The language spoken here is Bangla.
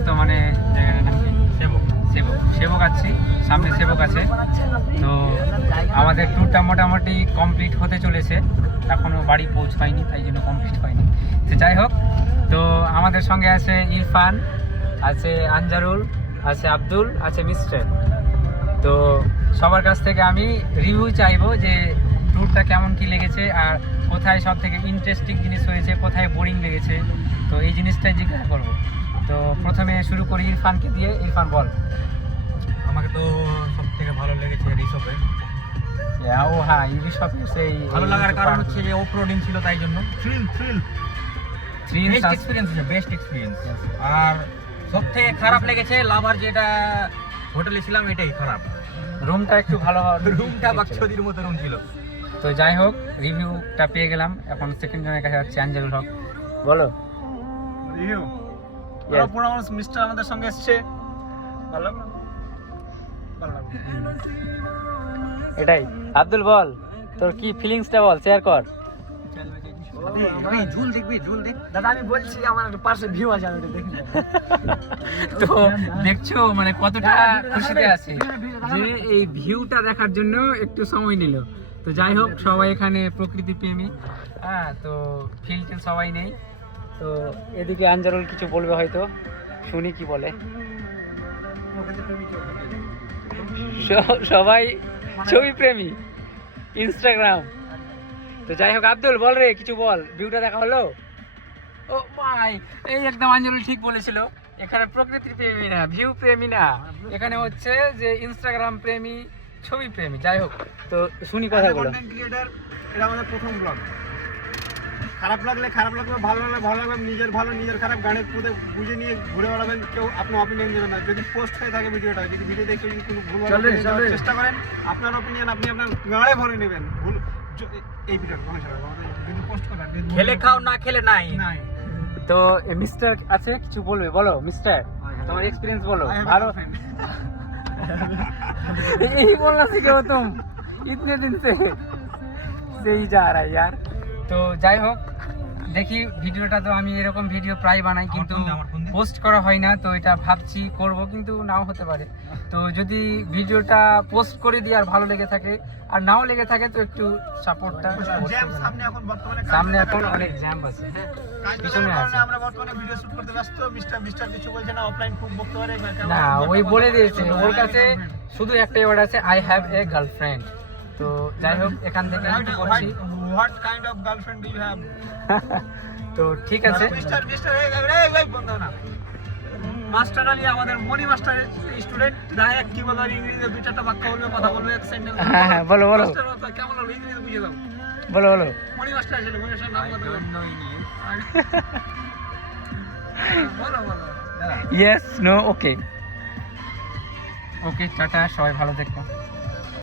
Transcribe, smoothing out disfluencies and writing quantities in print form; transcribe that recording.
বর্তমানে জায়গাটার নাম কি? সেবক আছি, সামনে সেবক আছে। তো আমাদের ট্যুরটা মোটামুটি কমপ্লিট হতে চলেছে, এখনও বাড়ি পৌঁছায়নি, তাই জন্য কমপ্লিট হয়নি। তো যাই হোক, তো আমাদের সঙ্গে আছে ইরফান, আছে আনজারুল, আছে আব্দুল, আছে মিস্টার। তো সবার কাছ থেকে আমি রিভিউ চাইবো যে ট্যুরটা কেমন কি লেগেছে, আর কোথায় সব থেকে ইন্টারেস্টিং জিনিস হয়েছে, কোথায় বোরিং লেগেছে, তো এই জিনিসটাই জিজ্ঞাসা করবো। তো প্রথমে শুরু করি ইরফানকে দিয়ে। ইরফান বল। আমাকে তো সব থেকে ভালো লেগেছে রিসপে। ও হ্যাঁ, রিসপে সেই ভালো লাগার কারণ হচ্ছে যে অফ রোডিং ছিল, তাই জন্য বেস্ট এক্সপিরিয়েন্স। আর সব থেকে খারাপ লেগেছে লাভার, যেটা হোটেলে ছিলাম এটাই খারাপ। রুমটা একটু ভালো, রুমটা বাচ্চাদের মতো রুম ছিল। তো যাই হোক, রিভিউটা পেয়ে গেলাম। এখন সেকেন্ড জনের কাছে হচ্ছে আনজারুল হক, বলো রিভিউ। মিস্টার আমাদের সঙ্গে এসেছে, ভালো লাগলো। এটাই। আব্দুল বল, তোর কি ফিলিংসটা বল, শেয়ার কর। ঝুল দেখবি, ঝুল দেখ দাদা, আমি বলছি আমার পাশে ভিউ আছে, আমি ওটা দেখি। তো দেখছো মানে কতটা খুশিতে আছে যে এই ভিউটা দেখার জন্য একটু সময় নিল। তো যাই হোক, সবাই এখানে প্রকৃতি প্রেমী, হ্যাঁ, তো ফিল টিল সবাই নেই। তো এদিকে আনজারুল কিছু বলবে হয়তো, শুনি কি বলে। সবাই ছবি প্রেমী, ইনস্টাগ্রাম। তো যাই হোক, আব্দুল বল রে, কিছু বল, ভিউটা দেখা হলো? ও ভাই, এই একদম আঞ্জলি ঠিক বলেছিল, এখানে প্রকৃতির প্রেমী না, ভিউ প্রেমী না, এখানে হচ্ছে যে ইনস্টাগ্রাম প্রেমী, ছবি প্রেমী। যাই হোক, তো শুনি কথাগুলো। কন্টেন্ট ক্রিয়েটর, এটা আমাদের প্রথম ব্লগ। খারাপ লাগলে খারাপ লাগবে, ভালো লাগলে ভালো লাগবে। নিজের ভালো নিজের খারাপ গানের মধ্যে বুঝে নিয়ে ঘুরে বেড়াবেন। কেউ আপনার অপিনিয়ন দেবেন না। যদি পোস্ট হয়ে থাকে ভিডিওটা, যদি ভিডিও দেখে যদি কোনো ভুল চেষ্টা করেন, আপনার অপিনিয়ন আপনি আপনার গাড়ে ভরে নেবেন। ভুল এই ভিডিওর কোনো সময় আমাদের যদি পোস্ট করেন, খেলে খাও না খেলে নাই। তো মিস্টার আছে, কিছু বলবে, বলো মিস্টার, তোমার এক্সপিরিয়েন্স বলো। ভালো यही बोलना सीखे हो तुम इतने दिन से ही जा रहा है यार। তো যাই হোক, দেখি ভিডিওটা তো আমি এরকম ভিডিও প্রায় বানাই, কিন্তু পোস্ট করা হয় না। তো এটা ভাবছি করব, কিন্তু নাও হতে পারে। তো যদি ভিডিওটা পোস্ট করে দিই আর ভালো লেগে থাকে, আর নাও লেগে থাকে, তো একটু সাপোর্টটা। সামনে এখন অনেক জ্যাম আছে, পিছনে আছে। আমরা বর্তমানে ভিডিও শুট করতে ব্যস্ত। মিস্টার কিছু বলছে না, অফলাইন খুব বকতে পারে না, ওই বলে দিয়েছে, ওর কাছে শুধু একটাই ওয়ার্ড আছে, আই হ্যাভ এ গার্লফ্রেন্ড। তো যাই হোক, এখান থেকে একটু করছি। What kind of girlfriend do you have? তো ঠিক আছে, মিস্টার এই বন্ধ না। মাস্টার আলী আমাদের মনি মাস্টারের স্টুডেন্ট, ডাইরেক্ট কি বলবো, ইংরেজিতে দুই চারটা বাক্য বলবে, কথা বলবে, এক সেন্টেন্স। হ্যাঁ হ্যাঁ, বলো বলো, কেমন হলো ইংরেজি বুঝিয়ে দাও। বলো বলো। মনি মাস্টার আছে, মনি মাস্টার নাম বলো। বলো বলো। ইয়েস, নো, ওকে ওকে, টাটা, সবাই ভালো থেকো।